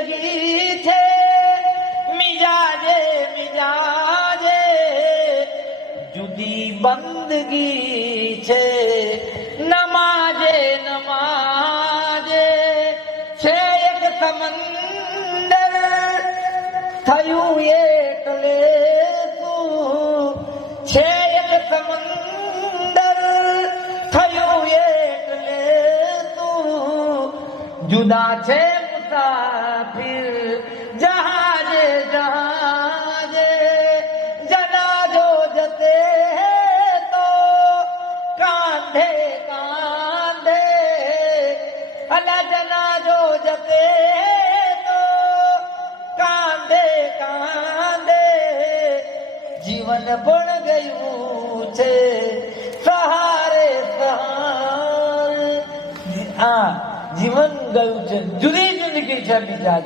જિંદગી છે મિજાજે મિજાજે જુદી બંદગી છે નમાજે નમાજે છે એક સમંદર થયું એટલે તું છે એક સમંદર થયું એટલે તું જુદા છે મુસાફિર જહાજે જહાજે જનાજો જતે તો કાંધે કાંધે અલા જનાજો જતે તો કાંધે કાંધે જીવન પણ ગયું છે સહારે સહારે આ જીવન ગયું છે જુદી છે બીજા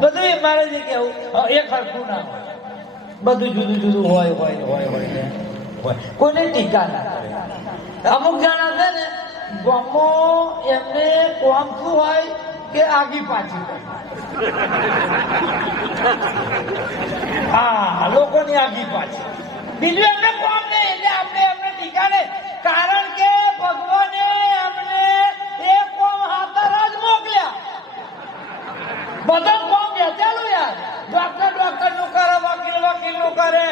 બધું મારે જે કેવું એક હરખું ના બધું જુદું જુદું હોય હોય હોય હોય હોય. કોઈને ટીકા ના અમુક જણા છે ને, ગમો એમને કોમ શું હોય કે આગી પાછી હા, લોકોની આગી પાછી. બીજું એમને કોમ નહીં, એટલે આપણે એમને ટીકા નહીં. કારણ કે ભગવાને એમને એ કોમ હાથર જ મોકલ્યા બધા કોમ વેચેલું યાર ડોક્ટર ડોક્ટરનું કરે વકીલ વકીલનું કરે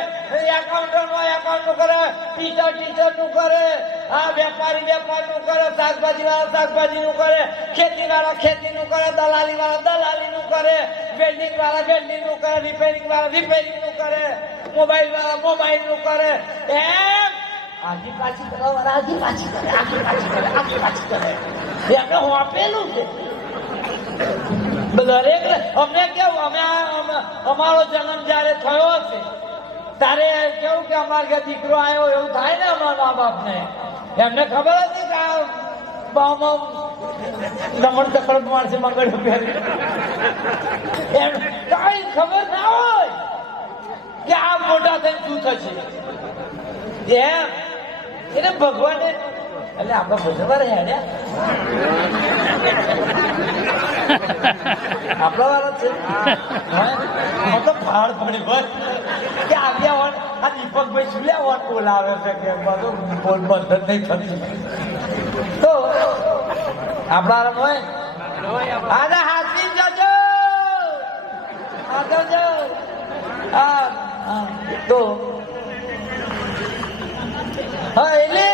એકાઉન્ટન્ટ હોય એકાઉન્ટનું કરે ટીચર ટીચરનું કરે આ વેપારી વેપારનું કરે શાકભાજી વાળા શાકભાજી નું કરે ખેતી વાળા ખેતી નું કરે દલાલી વાળા દલાલી નું કરે વેલ્ડિંગ વાળા વેલ્ડિંગનું કરે રિપેરિંગ વાળા રિપેરિંગનું કરે મોબાઈલ વાળા મોબાઈલનું કરે એમ આજી પાછી કરે આજી પાછી કરે આજી પાછી કરે દરેક અમને કેવું? અમે અમે- અમારો જન્મ જયારે થયો છે, ત્યારે કેવું કે અમારે ઘરે દીકરો આવ્યો એવું થાય ને અમારા મા બાપને? એમને ખબર હતી કે આ બામાં દમણ તકડ માણસે મંગળ એમ કઈ ખબર ના હોય કે આ મોટા થઈને શું થશે. એમ. એટલે ભગવાને એટલે આપણે ભજવા હેડ્યા આપણા વાળા છે. તો ફાળ પડી બસ કે આવ્યા હોત આ દીપકભાઈ છે કે બધું? નહીં થતી. તો આપણા વાળા હોય. આને હાથી જજો. આગળ હા. હા. તો હા, એટલે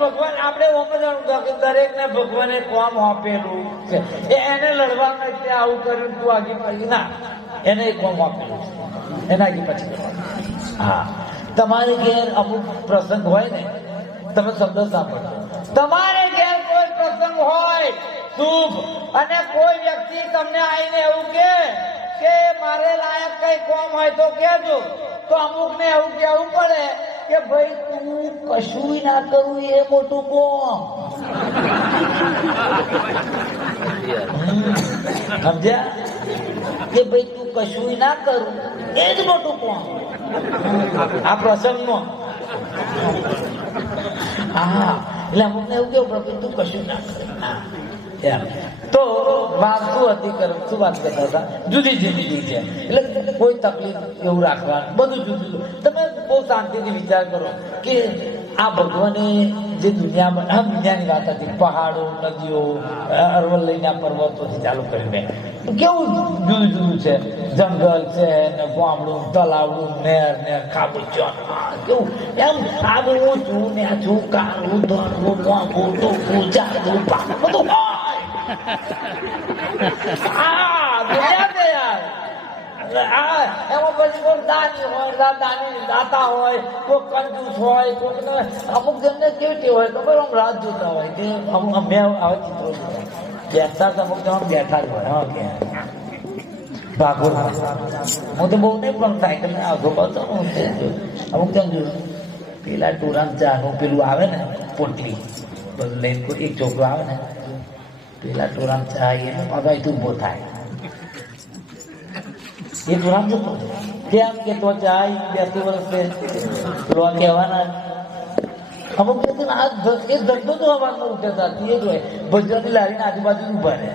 ભગવાન, આપણે સમજવાનું કે દરેક ને ભગવાને કોમ આપેલું છે. એને લડવા માટે આવું કર્યું, તું આગી પછી ના. એને કોમ આપેલું છે. એના આગી પછી હા. તમારે ઘેર અમુક પ્રસંગ હોય ને, તમે શબ્દ સાંભળો. તમારે ઘેર કોઈ પ્રસંગ હોય, શુભ, અને કોઈ વ્યક્તિ તમને આવીને એવું કે કે મારે લાયક કઈ કોમ હોય તો કેજો તો અમુક ને એવું કેવું પડે કે ભાઈ, તું કશું ના કરું એ મોટું કોમ. સમજ્યા? કે ભાઈ, તું કશું ના કરું એ જ મોટું કોમ. આ પ્રસંગમાં. હા, એટલે અમુકને એવું કેવું પડે તું કશું ના કરે. તો વાત શું હતી કર, શું વાત કરતા હતા? જુદી જુદી છે એટલે કોઈ તકલીફ એવું રાખવાનું, બધું જુદું. તમે બહુ શાંતિથી વિચાર કરો કે આ ભગવાને જે દુનિયા બના- આ દુનિયાની વાત હતી, પહાડો, નદીઓ અરવલ્લીના પર્વતોથી ચાલુ કરીને. કેવું જુદું જુદું છે? જંગલ છે ને ગામડું, તલાવડું નેર ને ખાબુચિયા કેવું? એમ આવું છું ને છું, કાળું, ધોળું ટોકું, જાડું, પાકું, બધું આ દુનિયા યાર. આ એમાં પછી કોઈ દાની હોય દાદાની દાતા હોય કોઈ કંજૂસ હોય કોઈકને અમુક જણને કેવી હોય, ખબર આમ રાત જોતા હોય. કે અમુક અમે આવે ચિત્રો તો અમુક જણ બેઠા જ હોય, હા, કે. ભાગોળ હું તો બહુ નહીં પણ થાય ને આગો પડતો હું તે અમુક જણ જોયું. પેલા ટુરામ ચાનું પેલું આવે ને, પોટલી. લઈને એક છોકરો આવે ને, પેલા ટુરામ ચા એને તું ઊભો થાય. એ ટોરામ જતો કેમ કે તો ચા બેસતી વર્ષે લો કહેવાના. અમુક જતું આ એ ધંધો તો હવાનો ઉઠે એ જ હોય ભજરાની લારીની આજુબાજુ ઊભા રહે.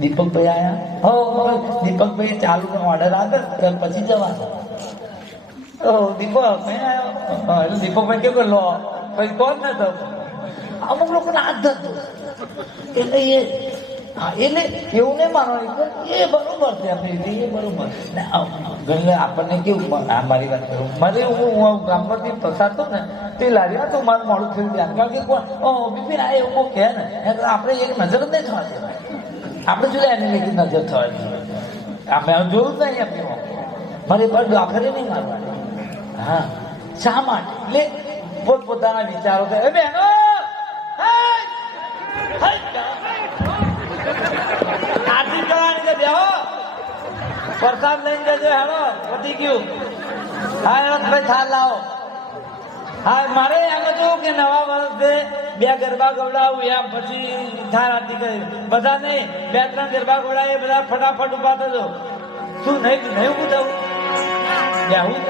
દીપકભાઈ આયા? હો દીપકભાઈ ચાલુ ઓર્ડર આવે પછી જવાનું. ઓ દીપક મેં આવ્યો હા, એટલે દીપકભાઈ કેવું લો. પછી કોણ ના તો? અમુક લોકોને હાથ ધરતો. એટલે એ હા, એટલે એવું નહીં માનવાનું એ બરોબર છે આપણી રીતે, એ બરોબર વાર આપણને કેવું આ મારી વાત કરું. મારે હું હું ગામમાંથી પસાર થતો ને, તે લાગ્યા તો મારું મોડું થયું ધ્યાન કારણ કે કોણ બિપિન આ એવું કહે ને, એટલે આપણે એક નજર જ નહીં થવા દેવાય આપણે જોઈએ એને લેખી નજર થવા આપણે હવે જોયું જ નહીં આપણે મારે પર આખરે નહીં મારવાની. હા. શા માટે? એટલે પોતપોતાના વિચારો થાય એ બહેનો! હે! હે! આરતી કરવાની છે પ્રસાદ લઈને જજો હેલો વધી ગયું. હા હેમંતભાઈ થાલ લાવો. હા, મારે એમ હતું કે નવા વર્ષે બે ગરબા ગવડાવું, એમ પછી થાર આરતી કરી. બધા નહીં, બે ત્રણ ગરબા ગવડાય બધા ફટાફટ ઊભા થજો શું, નહીં નહીં ઉભું થવું? બેહું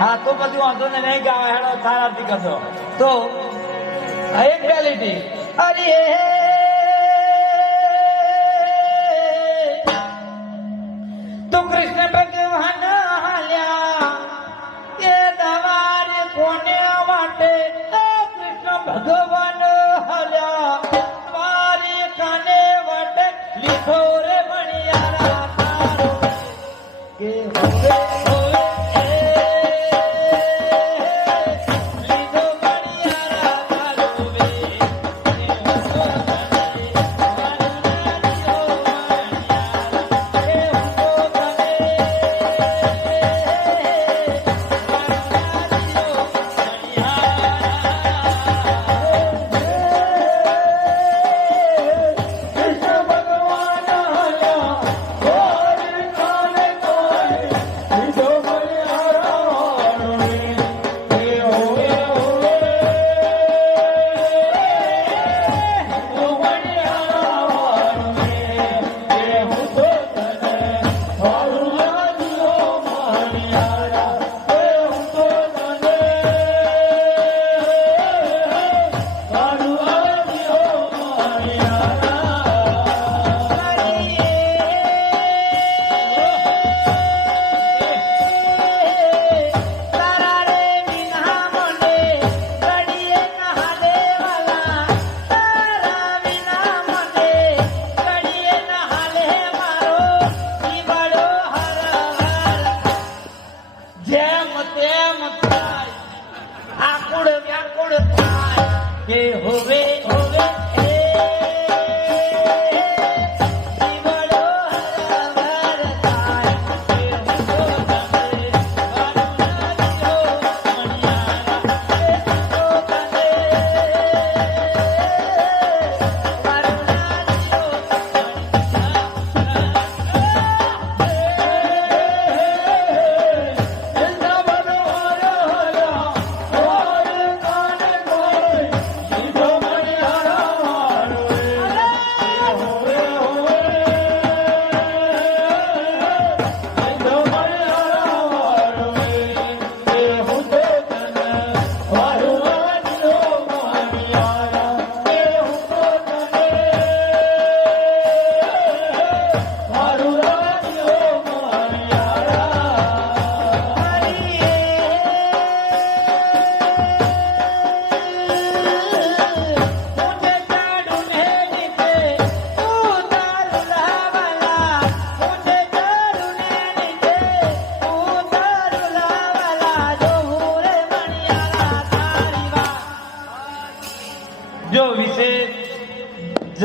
હા, તો પછી વાંધો ને નહીં ગાવા હેડો થાર આરતી કરશો. તો એક ક્વોલિટી અરે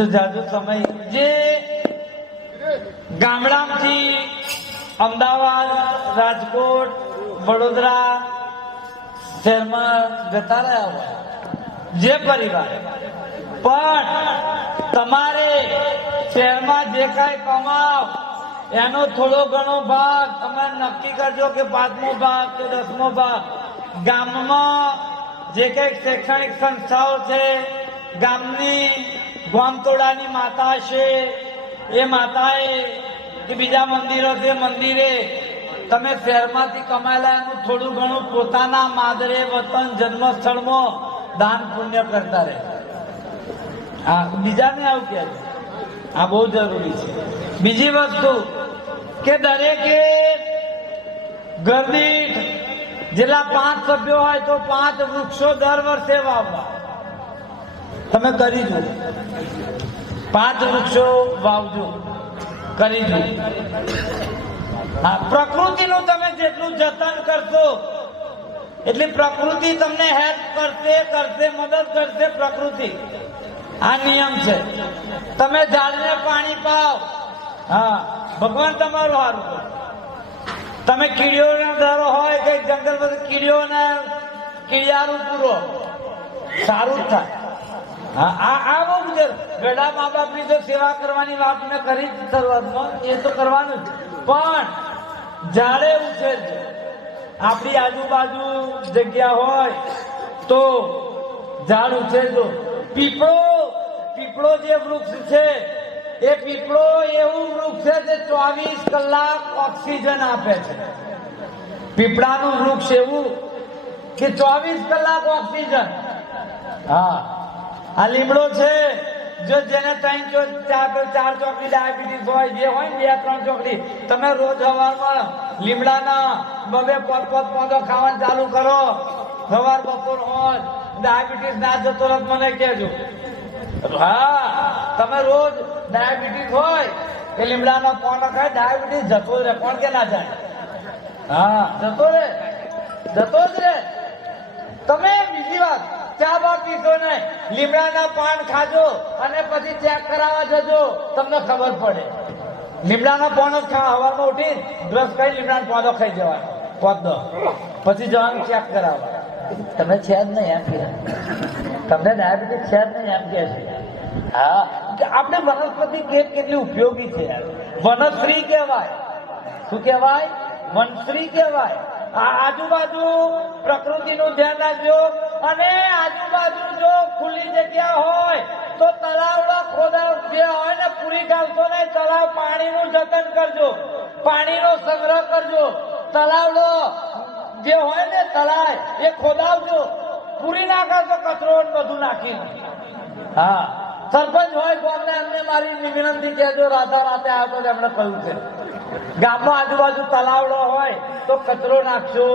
જાજો સમય. જે ગામડામાંથી અમદાવાદ, રાજકોટ, વડોદરા શહેરમાં જતા રહ્યા હોય. જે પરિવાર. પણ તમારે શહેરમાં જે કાંઈ કમાવ, એનો થોડો ઘણો ભાગ તમે નક્કી કરજો કે પાંચમો ભાગ કે દસમો ભાગ. ગામમાં જે કંઈક શૈક્ષણિક સંસ્થાઓ છે, ગામની ગોમતોડાની માતા છે. એ માતાએ કે બીજા મંદિરો છે, મંદિરે તમે શહેરમાંથી કમાયેલા એનું થોડું ઘણું પોતાના માદરે વતન, જન્મસ્થળમાં દાન પુણ્ય કરતા રહે. હા, બીજાને આવું કહે આ બહુ જરૂરી છે. બીજી વસ્તુ કે દરેકે ઘરની જેટલા પાંચ સભ્યો હોય તો પાંચ વૃક્ષો દર વર્ષે વાવવા. તમે કરી જુઓ પાંચ વૃક્ષો વાવજો. કરી જુઓ હા, પ્રકૃતિનું તમે જેટલું જતન કરશો, એટલી પ્રકૃતિ તમને હેલ્પ કરશે કરશે, મદદ કરશે પ્રકૃતિ. આ નિયમ છે. તમે ઝાડને પાણી પાવ હા, ભગવાન તમારું સારું તમે કીડીઓને ધારો હોય કે જંગલ બધું કીડીઓને કીડિયારું પૂરો. સારું જ થાય. હા, આ આ બહુ જ ગડા મા બાપની તો સેવા કરવાની વાત મેં કરી શરૂઆતમાં, એ તો કરવાનું પણ જ્યારે ઉછેર આપણી આજુબાજુ જગ્યા હોય તો ઝાડ ઉછેરજો. પીપળો પીપળો જે વૃક્ષ છે, એ પીપળો એવું વૃક્ષ છે જે ચોવીસ કલાક ઓક્સિજન આપે છે. પીપળાનું વૃક્ષ એવું કે ચોવીસ કલાક ઓક્સિજન. હા. આ લીમડો છે. જો જેને ત્રણ ચો- ચાર ચાર ચોકડી ડાયાબિટીસ હોય જે હોય ને બે ત્રણ ચોકડી, તમે રોજ સવારમાં લીમડાના બબે પોત પોત પોતો ખાવાનું ચાલુ કરો. સવાર, બપોર હોય ડાયાબિટીસ ના જતો રહે મને કહેજો. હા, તમે રોજ ડાયાબિટીસ હોય કે લીમડાના પોનો ખાય, ડાયાબિટીસ જતો રહે. કોણ કે ના જાય હા, જતો રહે. જતો જ રે તમે બીજી વાત ચા પીશો ને લીમડાના પાન ખાજો અને પછી ચેક કરાવવા જજો તમને ખબર પડે. લીમડાના પાન જ ખા હવામાં ઉઠી બ્રશ કરી લીમડાનો પોદો ખાઈ જવાનો પોદો. પછી જવાનું ચેક કરાવવા. તમે છે જ નહીં એમ કે. તમને ડાયાબિટીસ છે જ નહીં એમ કે છે. હા આપણે વનસ્પતિ કેક કેટલી ઉપયોગી છે. યાર વનશ્રી કહેવાય. શું કહેવાય? વનશ્રી કહેવાય. આ આજુબાજુ પ્રકૃતિનું ધ્યાન રાખજો. અને આજુબાજુ જો ખુલ્લી જગ્યા હોય, તો તળાવમાં ખોદા જે હોય ને પૂરી ગાલશો ને તળાવ પાણીનું જતન કરજો, પાણીનો સંગ્રહ કરજો. તળાવનો જે હોય ને તળાવ એ ખોદાવજો. પૂરી નાખાશો, કચરો બધું નાખીને હા. સરપંચ હોય તો અમને મારી વિનંતી કહેજો, રાધા રાતે આવ્યો તો એમણે કહ્યું છે. ગામમાં આજુબાજુ તલાવડો હોય, તો કચરો નાખશો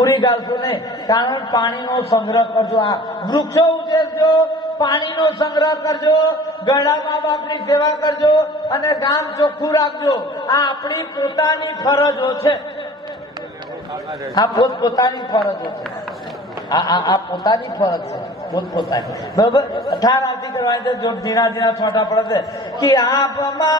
પૂરી ગાલશો ને કારણ પાણીનો સંગ્રહ કરજો. આ વૃક્ષો ઉછેરજો, પાણીનો સંગ્રહ કરજો, ગળા મા બાપની સેવા કરજો અને ગામ ચોખ્ખું રાખજો. આ આપણી પોતાની ફરજો છે. આ પોત પોતાની ફરજો છે. આ આ આ પોતાની ફરજ છે. પોત પોતાની બરોબર? ઠાર આરતી કરવાની છે, જો ઝીણા ઝીણા છોટા પડે છે. કે આપમાં